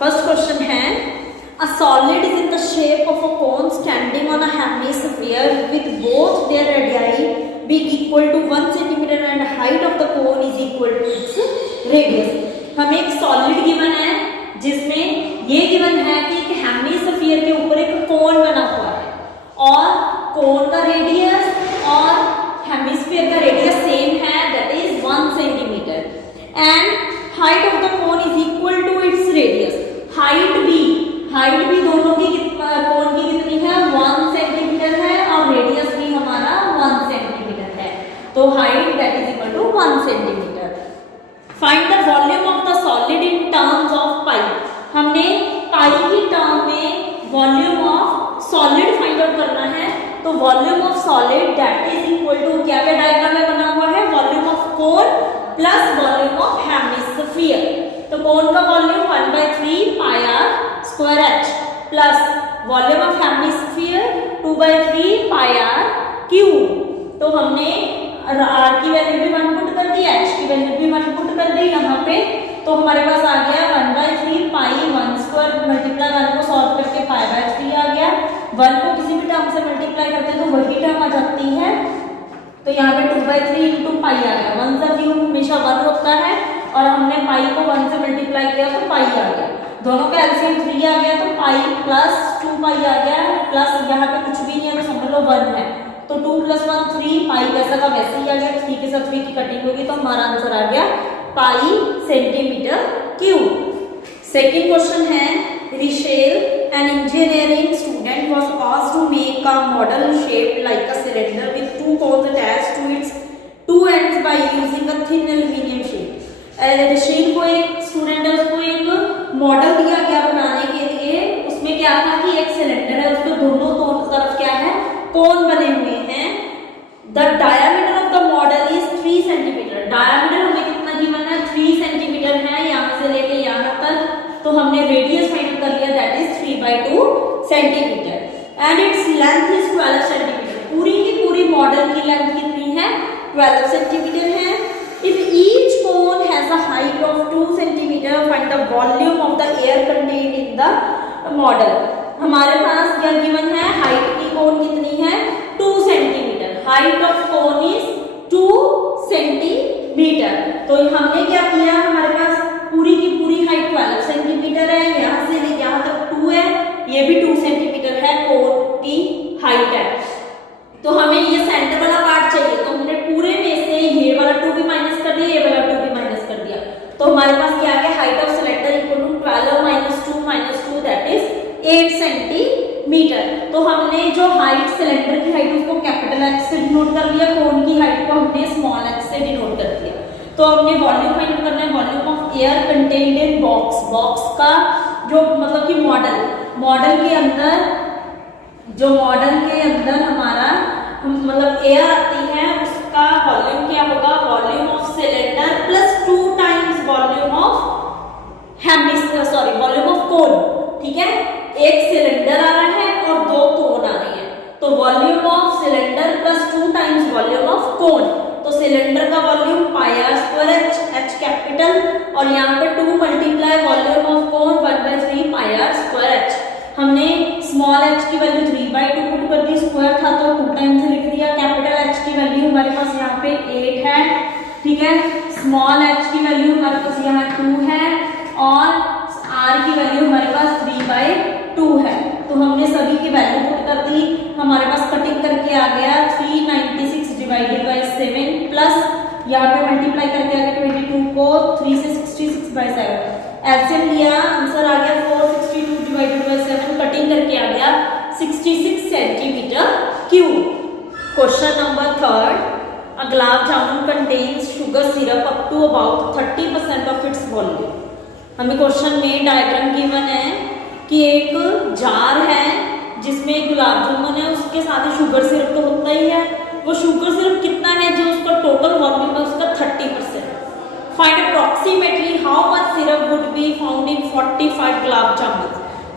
First question है a solid is in the shape of a cone standing on a hemisphere with both their radii being equal to 1 centimeter and height of the cone is equal to its radius. हमें एक solid given है जिसमें ये given है कि एक hemisphere के ऊपर एक कोन बना हुआ है और कोन का रेडियस और हेमिस्फीयर का रेडियस सेम है, that is 1 centimetre and height of the cone is equal to its radius. Height भी दोनों की कोन की कितनी है 1 सेंटीमीटर है और रेडियस भी हमारा 1 सेंटीमीटर है, तो height that is equal to 1 centimetre. Find the volume of the solid in terms of pi. हमने पाई की टर्म में volume of solid find out करना है, तो volume of solid that is equal to क्या क्या डायग्राम में बना हुआ है, volume of cone plus volume of hemisphere. तो कोन का volume 1/3 pi are square h plus volume of hemisphere 2/3 pi are cube. तो हमने आर की वैल्यू भी 1 पुट कर दी, एच की वैल्यू भी 1 पुट कर दी यहाँ पे, तो हमारे पास आ गया 1/3 पाई 1 स्क्वायर मल्टीप्लाई 1 को सॉल्व करके पाई/3 आ गया. 1 को किसी भी टर्म से मल्टीप्लाई करते हैं तो वही टर्म आ जाती है, तो यहाँ पे 2/3 इंटू पाई आ गया. 1 का व्यू हमेशा 1 होता है और हमने पाई को 1 से मल्टीप्लाई किया तो पाई आ गया. दोनों का एलसीएम 3 आ गया तो पाई प्लस 2 पाई आ गया, प्लस यहाँ पे कुछ भी नहीं है तो समझ लो 1 है, तो 2 + 1 3 पाई वैसा का वैसे ही आ गया. 3 के साथ 3 की कटिंग होगी तो हमारा आंसर आ गया pi centimetre cube. Second question है Rachel an engineering student was asked to make a model shaped like a cylinder with 2 cones attached to its 2 ends by using a thin aluminium sheet. Rachel को एक student है, उसको एक model दिया गया बनाने के लिए. उसमें क्या था कि एक सिलेंडर है, उसके दोनों तरफ क्या है कोन बने हुए हैं. The diameter of the model is 3 centimetre. Diameter हमें कितना गिवन है 3 सेंटीमीटर है यहाँ से लेके यहाँ तक, तो हमने रेडियस फाइंड कर लिया that is 3/2 centimetre and its length is 12 centimetre. पूरी की पूरी मॉडल की लेंथ कितनी है 12 सेंटीमीटर है. If each cone has a height of 2 centimeter, find the volume of the air contained in the model. हमारे पास क्या गिवन है, हाइट की कोन कितनी है 2 centimetre. Height of cone is 2 centimetre. तो हमने क्या किया, हमारे पास पूरी की पूरी हाइट 12 सेंटीमीटर है, यहाँ से लेके यहाँ तक 2 है, ये भी 2 सेंटीमीटर है कोन की हाइट है. तो हमें ये सेंटर वाला पार्ट चाहिए, तो हमने पूरे में से ये वाला 2 भी माइनस कर दिया, ये वाला 2 भी माइनस कर दिया, तो हमारे पास क्या आ गया height of cylinder equal to 12 - 2 that is 8 centimetre. तो हमने जो हाइट सिलेंडर की हाइट उसको कैपिटल H से डिनोट कर लिया, कोन की हाइट को हमने स्मॉल h से डिनोट कर दिया. तो हमने वॉल्यूम फाइंड करना है, volume of air contained in box. Box का जो मतलब कि मॉडल के अंदर जो मॉडल के अंदर हमारा मतलब एयर आती है उसका वॉल्यूम क्या होगा, volume of cylinder plus 2 times volume of hemisphere volume of कोन. ठीक है, एक सिलेंडर आ रहा है और 2 कोन आ रही है, तो volume of cylinder plus 2 times volume of cone. तो सिलेंडर का volume pi are square H capital और यहाँ पे 2 multiply volume of cone 1/3 pi are square H. हमने स्मॉल h की वैल्यू 3/2 पुट कर दी, स्क्वायर था तो 2 टाइम्स लिख दिया. कैपिटल H की वैल्यू हमारे पास यहाँ पे 8 है. ठीक है, स्मॉल h की वैल्यू हमारे पास यहाँ 2 है और r की वैल्यू हमारे पास 3/2 है. तो हमने सभी की वैल्यू पुट कर दी, हमारे पास कटिंग करके आ गया 396 डिवाइडेड बाय 7 प्लस यहाँ पे मल्टीप्लाई करके आ गया 22 को 3 से 66/7. एलसीएम लिया, आंसर आ गया 462 डिवाइडेड बाय 7, कटिंग करके आ गया 66 centimetre cube. Question number 3, a gulab jamun contains sugar syrup up to about 30% of its volume. हमें क्वेश्चन में डायग्राम गिवन है कि एक जार है जिसमें गुलाब जामुन है, उसके साथ ही शुगर सिरप तो होता ही है. वो शुगर सिरप कितना है, जो उसका टोटल वॉल्यूम है उसका 30%. Find approximately how much syrup would be found in 45 gulab jamun.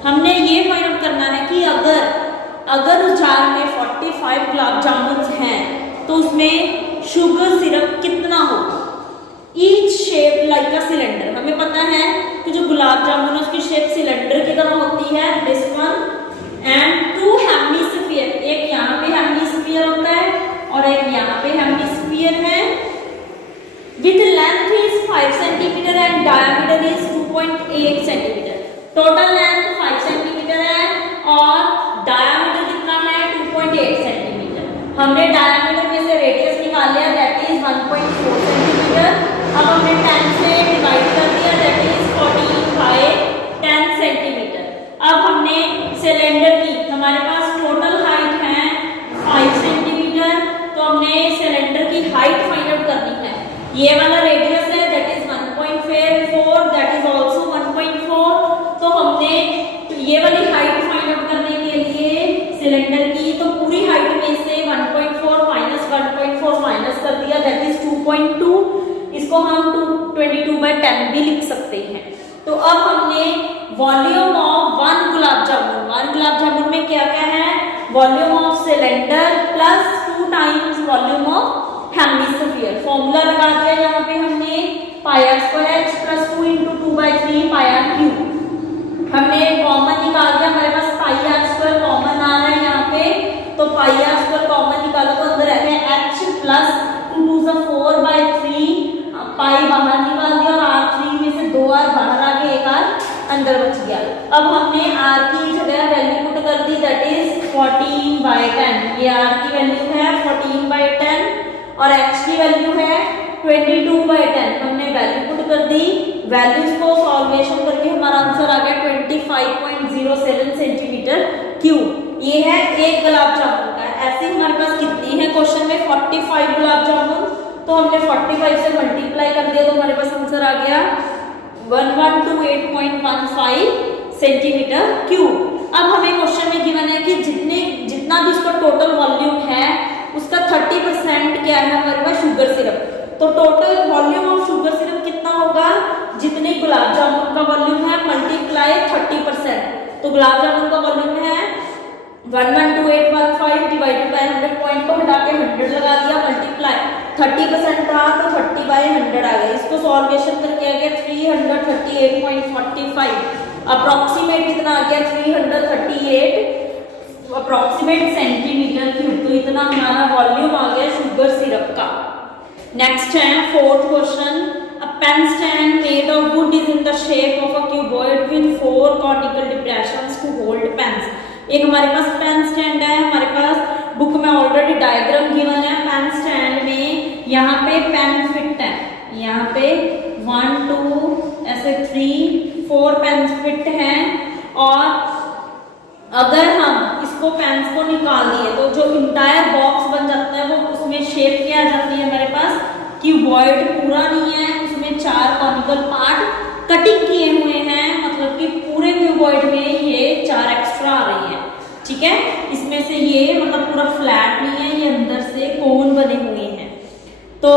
हमने ये फाइंड आउट करना है कि अगर उस जार में 45 गुलाब जामुन हैं तो उसमें शुगर सिरप कितना होगा. Each shape like a cylinder. हमें पता है कि जो गुलाब जामुन है उसकी शेप सिलेंडर की तरह होती है, this one, and two hemisphere, एक यहाँ पे हेमिस्फीयर होता है और एक यहाँ पे हेमिस्फीयर है, with length is 5 centimetre and diameter is 2.8 centimetre. Total length 5 centimetre है और डायमीटर कितना है 2.8 सेंटीमीटर। हमने डायमीटर में से रेडियस निकाल लिया, दैट इज 1.4 सेंटीमीटर। अब हमने 10 से डिवाइड कर दिया, दैट इज 14/10 सेंटीमीटर। अब हमने सिलेंडर की, हमारे पास टोटल हाइट है 5 सेंटीमीटर, तो हमने सिलेंडर की हाइट फाइंड आउट करनी है। ये वाला रेडियस है that is 1.4, that is also 1.4। तो हमने ये वाली हाइट फाइंड आउट करने के लिए सिलेंडर की, तो पूरी हाइट में से 1.4 माइनस 1.4 माइनस कर दिया, दैट इज 2.2। इसको हम 22/10 भी लिख सकते हैं। तो अब हमने वॉल्यूम ऑफ 1 गुलाब जामुन, 1 गुलाब जामुन में क्या क्या है, volume of cylinder plus 2 times volume of hemisphere. Formula लगा दिया यहाँ पे हमने, πr² प्लस 2 × 2/3 πr³। हमने कॉमन निकाल दिया, हमारे पास πr² कॉमन आ रहा है यहाँ पे, तो πr² कॉमन निकालो तो अंदर रहेगा h प्लस 2 2 × 4/3, पाई बाहर निकाल दिया और r3 में से 2 r बाहर आ गए, 1 r अंदर बच गया। अब हमने r की जगह वैल्यू पुट कर दी, दैट इज 14/10। ये r की वैल्यू है 14/10 और h की वैल्यू है 22/10। हमने वैल्यू पुट कर दी, वैल्यूज को सॉल्वेशन करके हमारा आंसर आ गया 25.07 सेंटीमीटर क्यूब। ये है एक गुलाब जामुन का। ऐसे हमारे पास कितनी है क्वेश्चन में, 45 गुलाब जामुन, तो हमने 45 से मल्टीप्लाई कर दिया तो हमारे पास आंसर आ गया 1128.15 सेंटीमीटर क्यूब। अब हमें क्वेश्चन में गिवन है कि जितना भी उसका टोटल वॉल्यूम है उसका 30% क्या है हमारे पास, शुगर सिरप। तो total volume of sugar syrup कितना होगा, जितने गुलाब जामुन का वॉल्यूम है मल्टीप्लाई 30%। तो गुलाब जामुन का वॉल्यूम है 112815 डिवाइडेड बाय 100, पॉइंट को हटा के 100 लगा दिया, मल्टीप्लाई 30% था तो 30/100 आ गया। इसको सॉल्वेशन करके आ गया 338.45, अप्रोक्सीमेट कितना आ गया 338 अप्रोक्सीमेट सेंटीमीटर क्यूब। तो इतना हमारा वॉल्यूम आ गया शुगर सिरप का। नेक्स्ट है 4th question, a pen stand made of wood is in the shape of a cuboid with 4 conical depressions to hold pens. एक हमारे पास पेन स्टैंड है, हमारे पास बुक में ऑलरेडी डायग्राम गिवन है। पेन स्टैंड में यहाँ पे पेन फिट है, यहाँ पे 1 2 ऐसे 3 4 पेन फिट हैं, और अगर हम इसको पेन्स को निकाल दिए तो जो इंटायर बॉक्स बन जाता है वो उसमें शेप क्या आ जाती है हमारे पास, क्यूबॉइड पूरा नहीं है, उसमें 4 कॉनिकल पार्ट कटिंग किए हुए हैं, मतलब कि पूरे क्यूबॉइड में ये 4 एक्स्ट्रा आ रही है। ठीक है, इसमें से ये मतलब पूरा फ्लैट नहीं है, ये अंदर से कोन बने हुए हैं। तो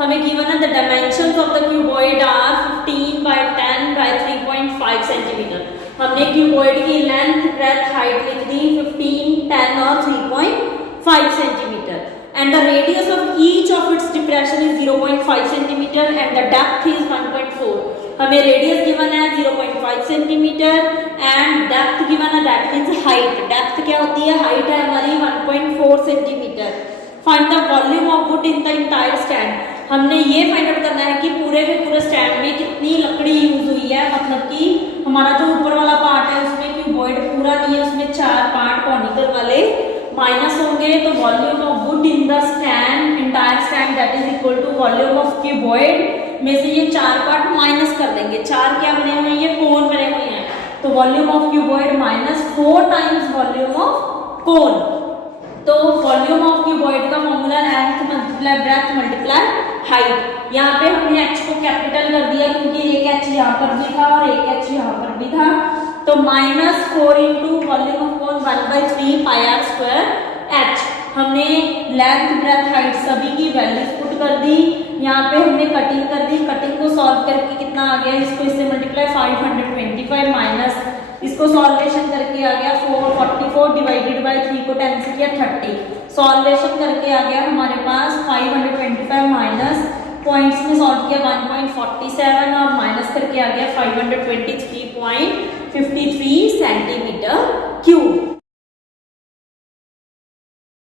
हमें गिवन है the dimensions of the cuboid are 15/10/3.5 centimetre. हमने क्यूबॉइड की लेंथ, ब्रेथ, हाइट लिख दी 15, 10 और 3.5 centimetre, and the radius of each of its depression is 0.5 centimetre and the depth is 1.4। हमें रेडियस गिवन है 0.5 सेंटीमीटर एंड डेप्थ गिवन है, that means height. Depth क्या होती है, हाइट है हमारी 1.4 centimetre. Find the volume of wood in the entire stand. हमने ये फाइंड आउट करना है कि पूरे के पूरे स्टैंड में कितनी लकड़ी यूज हुई है, मतलब कि हमारा जो ऊपर वाला पार्ट है उसमें क्यूबॉइड पूरा नहीं है, उसमें 4 पार्ट कॉनिकल वाले माइनस होंगे। तो volume of wood in the stand, entire stand, that is equal to volume of cuboid में से ये 4 पार्ट माइनस कर देंगे। 4 क्या बने हुए हैं, ये कोन बने हुए हैं, तो volume of cuboid minus 4 times volume of cone. तो वॉल्यूम ऑफ क्यूबॉइड का formula length multiply breath multiply height. यहाँ पे हमने h को कैपिटल कर दिया क्योंकि एक h यहाँ पर भी था और एक h यहाँ पर भी था, तो -4 into volume of cone 1/3 πr² h। हमने लेंथ ब्रेथ हाइट सभी की वैल्यूज पुट कर दी। यहाँ पे हमने कटिंग कर दी, कटिंग को सॉल्व करके कितना आ गया, इसको इससे मल्टीप्लाई 525 माइनस इसको सॉल्वेशन करके आ गया 444 डिवाइडेड बाय 3 को 10 से किया 30, सॉल्वेशन करके आ गया हमारे पास 525 माइनस पॉइंट्स में सॉल्व किया 1.47 और माइनस करके आ गया 523.5 53 centimeter.